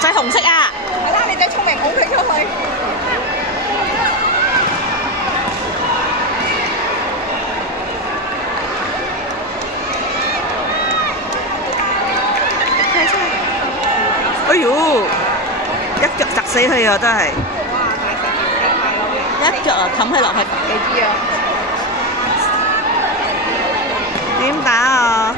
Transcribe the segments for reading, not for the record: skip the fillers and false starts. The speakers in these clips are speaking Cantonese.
仔紅色啊！係啦，你仔聰明，拱佢出去。哎呦，一腳砸死佢啊！真係哇！大石一腳啊冚佢落去，幾支啊？點打啊？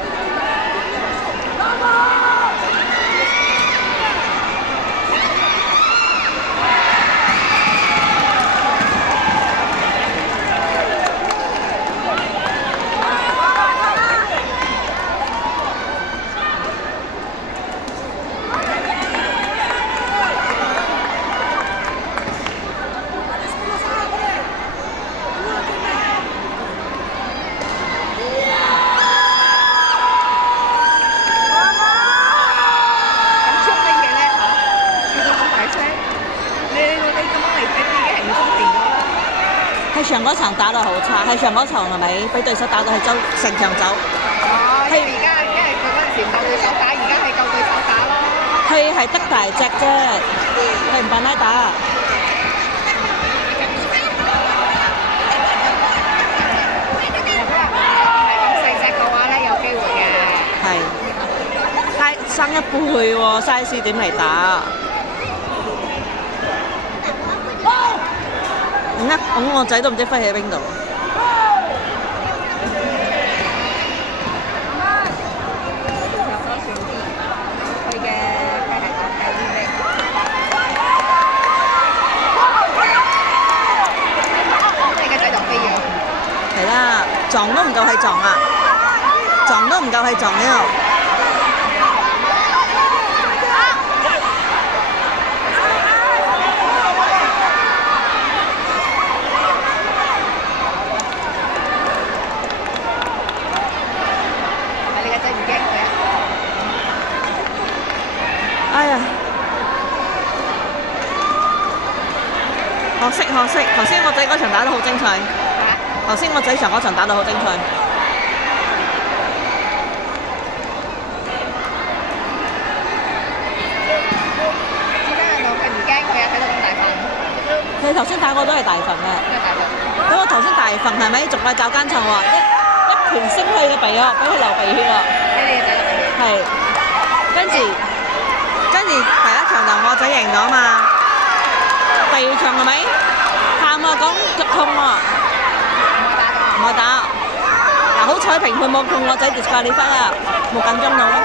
喺上嗰場打得好差，喺上嗰場係咪俾對手打到係走成場走？哦，而家因為佢嗰陣時唔夠對手打，而家係夠對手打咯。佢係得大隻啫，佢唔扮拉打。係咁細隻嘅話咧，有機會嘅。係，但生一倍喎，size 點嚟打？咁我仔都唔知飛喺邊度。佢嘅係你嘅仔就飛咗。係啦，撞都唔夠佢撞啊！撞都唔夠佢撞呢度。哎呀！可惜，頭先我仔嗰場打得好精彩。頭先我仔上嗰場打得好精彩。點解人哋唔驚佢啊？睇到咁大份。佢頭先打過都係大份嘅。嗰個頭先大份係咪？仲係罩間牀喎，一拳升去個鼻啊，俾佢流鼻血啊！俾你嘅仔流鼻血。係，跟住第一場就我仔贏咗嘛，第二場係咪喊啊講腳痛啊，唔可以打，嗱好彩評判冇控我仔 disqualify 啊，冇緊張到咯。